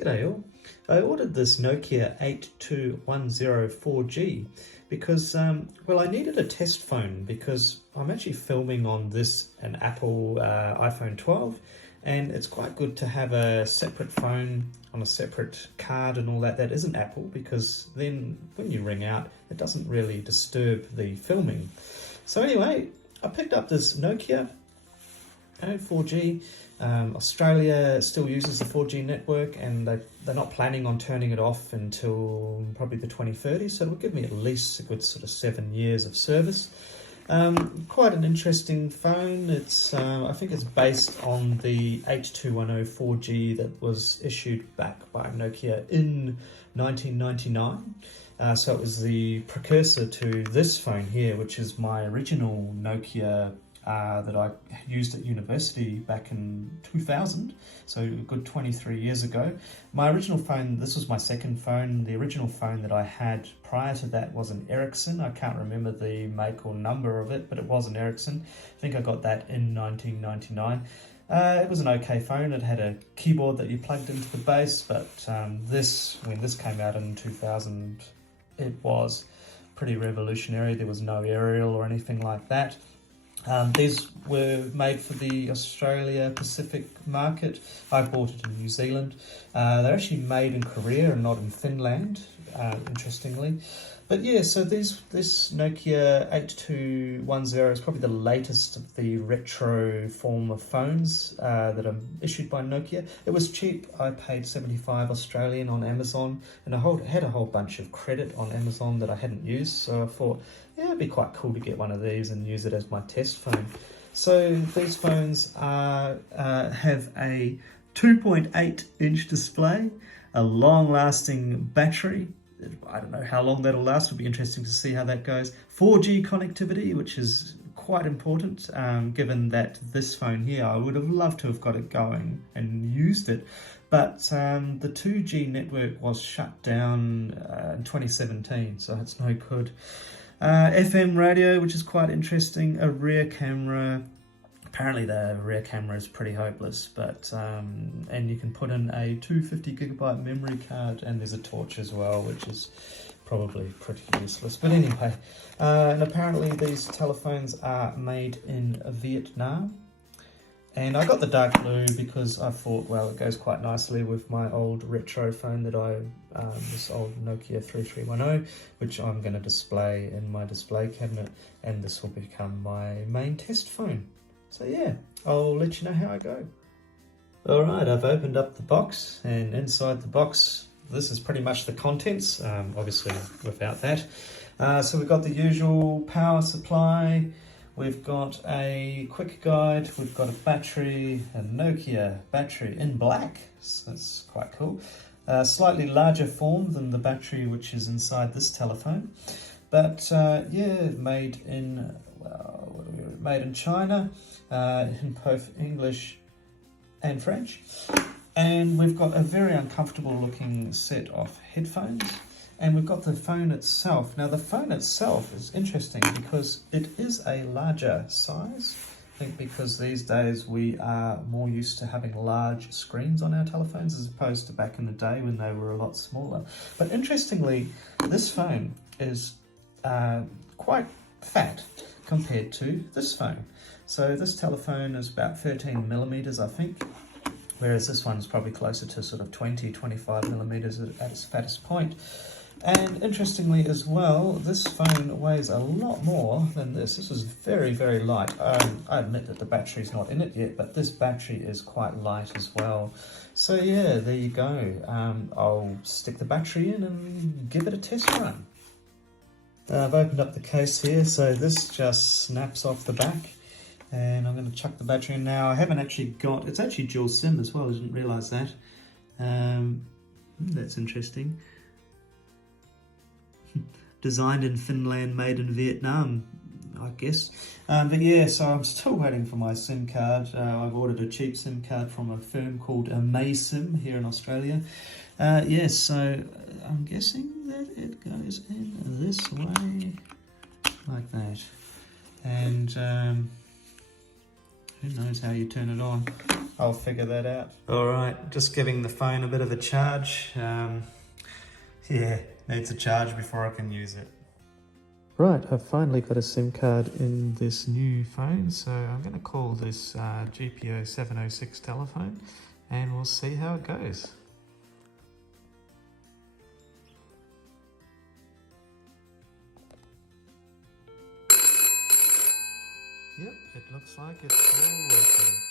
G'day all. I ordered this Nokia 8210 4G because, well, I needed a test phone because I'm actually filming on an Apple iPhone 12, and it's quite good to have a separate phone on a separate card and all that isn't Apple, because then when you ring out, it doesn't really disturb the filming. So anyway, I picked up this Nokia 4G. Australia still uses the 4G network, and they're not planning on turning it off until probably the 2030s, so it'll give me at least a good sort of 7 years of service. Quite an interesting phone. It's I think it's based on the 8210 4G that was issued back by Nokia in 1999. So it was the precursor to this phone here, which is my original Nokia that I used at university back in 2000, so a good 23 years ago. My original phone, this was my second phone. The original phone that I had prior to that was an Ericsson. I can't remember the make or number of it, but it was an Ericsson. I think I got that in 1999. It was an okay phone. It had a keyboard that you plugged into the base, but when this came out in 2000, it was pretty revolutionary. There was no aerial or anything like that. These were made for the Australia Pacific market. I bought it in New Zealand. They're actually made in Korea and not in Finland, interestingly. But yeah, so this Nokia 8210 is probably the latest of the retro form of phones that are issued by Nokia. It was cheap. I paid 75 Australian on Amazon, and I had a whole bunch of credit on Amazon that I hadn't used, so I thought, yeah, it'd be quite cool to get one of these and use it as my test phone. So these phones have a 2.8-inch display, a long-lasting battery. I don't know how long that'll last. It'll be interesting to see how that goes. 4G connectivity, which is quite important, given that this phone here, I would have loved to have got it going and used it. But the 2G network was shut down in 2017, so it's no good. FM radio, which is quite interesting. A rear camera. Apparently the rear camera is pretty hopeless, but and you can put in a 250GB memory card, and there's a torch as well, which is probably pretty useless. But anyway, and apparently these telephones are made in Vietnam. And I got the dark blue because I thought, well, it goes quite nicely with my old retro phone that this old Nokia 3310, which I'm going to display in my display cabinet, and this will become my main test phone. So yeah, I'll let you know how I go. Alright, I've opened up the box, and inside the box, this is pretty much the contents, obviously without that. So we've got the usual power supply, we've got a quick guide, we've got a battery, a Nokia battery in black, so that's quite cool. Slightly larger form than the battery which is inside this telephone. But yeah, made in China, in both English and French. And we've got a very uncomfortable looking set of headphones. And we've got the phone itself. Now the phone itself is interesting because it is a larger size. I think because these days we are more used to having large screens on our telephones as opposed to back in the day when they were a lot smaller. But interestingly, this phone is quite fat compared to this phone. So this telephone is about 13mm, I think, whereas this one's probably closer to sort of 20-25mm at its fattest point. And interestingly as well, this phone weighs a lot more than this. This is very, very light. I admit that the battery's not in it yet, but this battery is quite light as well. So yeah, there you go. I'll stick the battery in and give it a test run. I've opened up the case here, so this just snaps off the back, and I'm going to chuck the battery in now. I haven't actually got, it's actually dual SIM as well, I didn't realise that. That's interesting. Designed in Finland, made in Vietnam, I guess. But yeah, so I'm still waiting for my SIM card. I've ordered a cheap SIM card from a firm called Sim here in Australia. Yes, so I'm guessing that it goes in this way, like that. And Who knows how you turn it on? I'll figure that out. All right, just giving the phone a bit of a charge. Yeah, needs a charge before I can use it. Right, I've finally got a SIM card in this new phone, so I'm going to call this GPO 706 telephone and we'll see how it goes. Yep, it looks like it's all working.